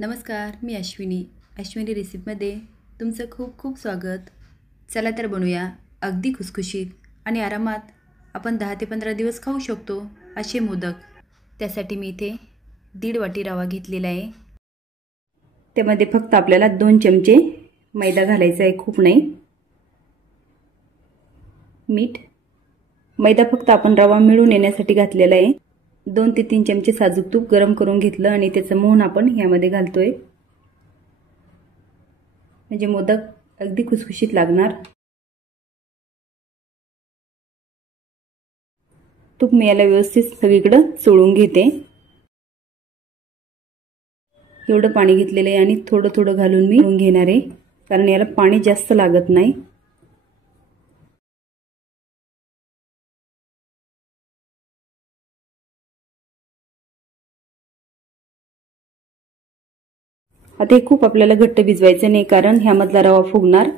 नमस्कार, मी अश्विनी रेसिपीमध्ये तुमचं खूप खूप स्वागत. चला तर बनवूया अगदी खुसखुशीत आणि आरामात आपण 10 ते 15 दिवस खाऊ शकतो असे मोदक. त्यासाठी मी इथे 1.5 वाटी रवा घेतलेला आहे. त्यामध्ये फक्त आपल्याला 2 चमचे मैदा घालायचा आहे, खूप नाही. मीठ, मैदा फक्त आपण रवा मिळून येण्यासाठी घातलेला आहे. 2 ते 3 चमचे साजूक तूप गरम करून घेतलं आणि त्याचं मोहन आपण यामध्ये घालतोय, म्हणजे मोदक अगदी खुसखुशीत लागणार. तूप मी याला व्यवस्थित सगळीकडे चोळून घेते. एवढं पाणी घेतलेलं आहे आणि थोडं थोडं घालून मी मळून घेणार आहे, कारण याला पाणी जास्त लागत नाही. आता हे खूप आपल्याला घट्ट भिजवायचं नाही, कारण ह्यामधला रवा फुगणार.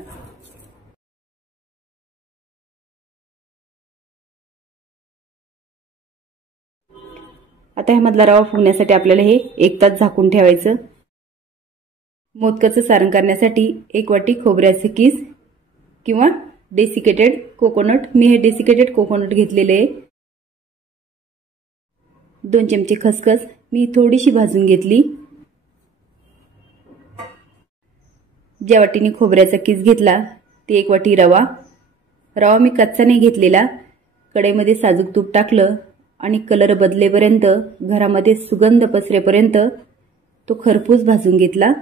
आता ह्यामधला रवा फुगण्यासाठी आपल्याला हे 1 तास झाकून ठेवायचं. मोदकाचं सारण करण्यासाठी 1 वाटी खोबऱ्याचे किस किंवा डेसिकेटेड कोकोनट, मी हे डेसिकेटेड कोकोनट घेतलेले आहे. 2 चमचे खसखस मी थोडीशी भाजून घेतली. ज्या वाटीने खोबऱ्याचा किस घेतला ती 1 वाटी रवा मी कच्चा नाही घेतलेला. कढईमध्ये साजूक तूप टाकलं आणि कलर बदलेपर्यंत, घरामध्ये सुगंध पसरेपर्यंत तो खरपूस भाजून घेतला.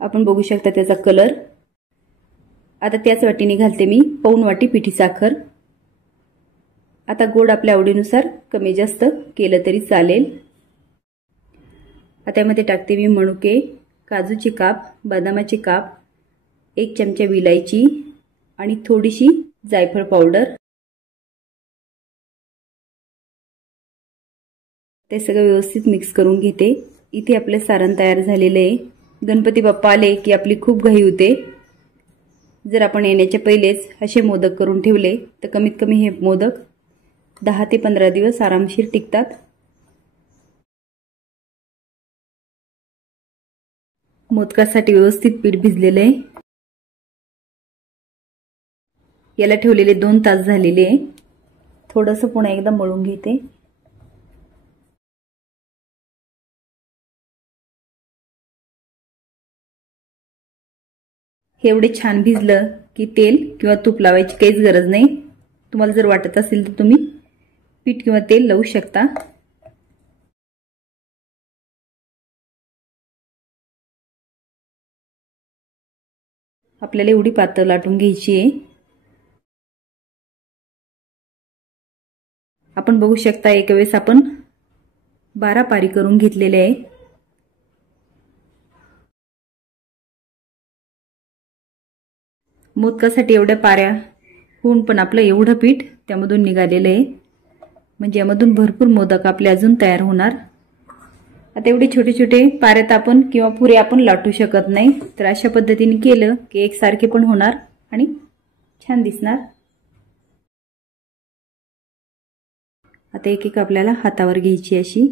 आपण बघू शकता त्याचा कलर. आता त्याच वाटीने घालते मी पाऊण वाटी पिठी साखर. आता गोड आपल्या आवडीनुसार कमी जास्त केलं तरी चालेल. आता यामध्ये टाकते मी मनुके, काजूचे काप, बदामाचे काप, 1 चमचा विलायची आणि थोडीशी जायफळ पावडर. ते सगळं व्यवस्थित मिक्स करून घेते. इथे आपले सारण तयार झालेले आहे. गणपती बाप्पा आले की आपली खूप घाई होते. जर आपण येण्याच्या पहिलेच असे मोदक करून ठेवले तर कमीत कमी हे मोदक 10 ते 15 दिवस आरामशीर टिकतात. मोदकासाठी व्यवस्थित पीठ भिजलेले आहे. याला ठेवलेले 2 तास झालेले आहे. थोडंसं पुन्हा एकदा मळून घेते. हे एवढे छान भिजलं की तेल किंवा तूप लावायची काहीच गरज नाही. तुम्हाला जर वाटत असेल तर तुम्ही पीठ किंवा तेल लावू शकता. आपल्याला एवढी पातळ लाटून घ्यायची आहे. आपण बघू शकता एका वेळेस आपण 12 पारी करून घेतलेले आहे. मोदकासाठी एवढ्या पाऱ्या होऊन पण आपलं एवढं पीठ त्यामधून निघालेलं आहे, म्हणजे यामधून भरपूर मोदक आपले अजून तयार होणार. आता एवढे छोटे छोटे पाऱ्यात आपण किंवा पुरे आपण लाटू शकत नाही, तर अशा पद्धतीने केलं की एकसारखे पण होणार आणि छान दिसणार. आता एक एक आपल्याला हातावर घ्यायची अशी.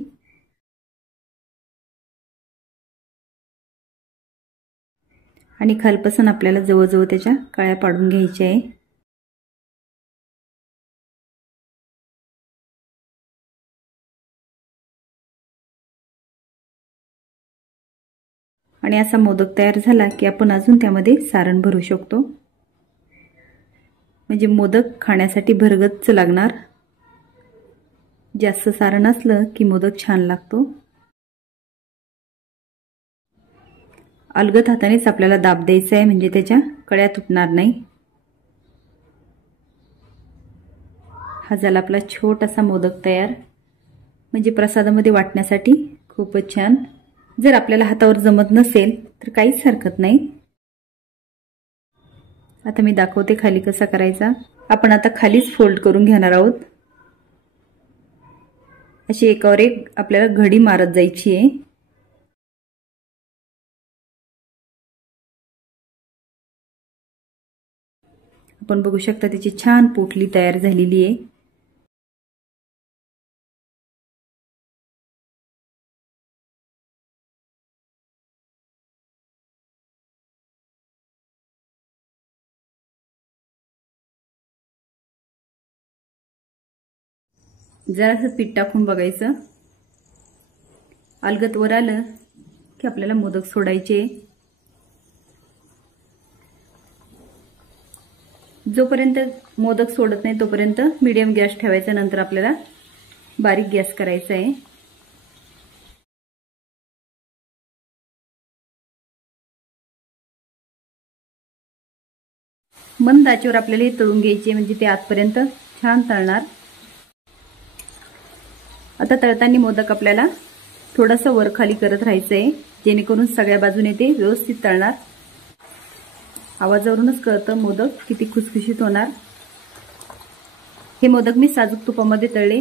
आणि खालपासून आपल्याला जवळजवळ त्याच्या कळ्या पाडून घ्यायच्या आहे. आणि असा मोदक तयार झाला की आपण अजून त्यामध्ये सारण भरू शकतो, म्हणजे मोदक खाण्यासाठी भरगच्च लागणार. जास्त सारण असलं की मोदक छान लागतो. अलगद हातानेच आपल्याला दाब द्यायचा आहे, म्हणजे त्याच्या कळ्या तुटणार नाही. हा झाला आपला छोटासा मोदक तयार, म्हणजे प्रसादामध्ये वाटण्यासाठी खूपच छान. जर आपल्याला हातावर जमत नसेल तर काहीच हरकत नाही. आता मी दाखवते खाली कसा करायचा. आपण आता खालीच फोल्ड करून घेणार आहोत. अशी एकावर एक आपल्याला घडी मारत जायची आहे. आपण बघू शकता त्याची छान पोटली तयार झालेली आहे. जरासं पीठ टाकून बघायचं. अलगद वर आलं की आपल्याला मोदक सोडायचे. जोपर्यंत मोदक सोडत नाही तोपर्यंत मीडियम गॅस ठेवायचा. नंतर आपल्याला बारीक गॅस करायचा आहे. मंद आचेवर आपल्याला हे तळून घ्यायचे, म्हणजे ते आतपर्यंत छान तळणार. आता तळताना मोदक आपल्याला थोडंसं वर खाली करत राहायचंय, जेणेकरून सगळ्या बाजूने ते व्यवस्थित तळणार. आवाजावरूनच कळतं मोदक किती खुसखुशीत होणार. हे मोदक मी साजूक तुपामध्ये तळले,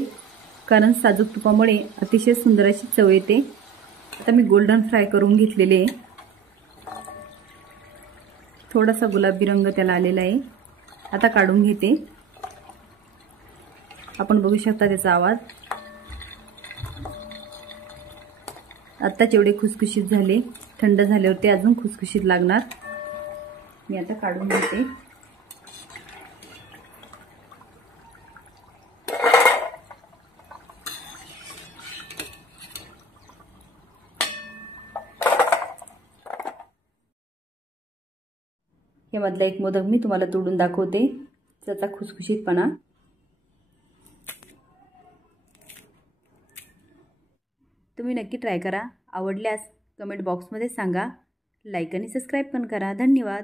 कारण साजूक तुपामुळे अतिशय सुंदर अशी चव येते. आता मी गोल्डन फ्राय करून घेतलेले आहे. थोडासा गुलाबी रंग त्याला आलेला आहे. आता काढून घेते. आपण बघू शकता त्याचा आवाज. आता जेवढे खुसखुशीत झाले, थंड झाल्यावर ते अजून खुसखुशीत लागणार. मी आता काढून घेते. यामधला एक मोदक मी तुम्हाला तोडून दाखवते, त्याचा खुसखुशीतपणा. तुम्ही नक्की ट्राय करा. आवडल्यास कमेंट बॉक्समध्ये सांगा. लाईक आणि सबस्क्राईब पण करा. धन्यवाद.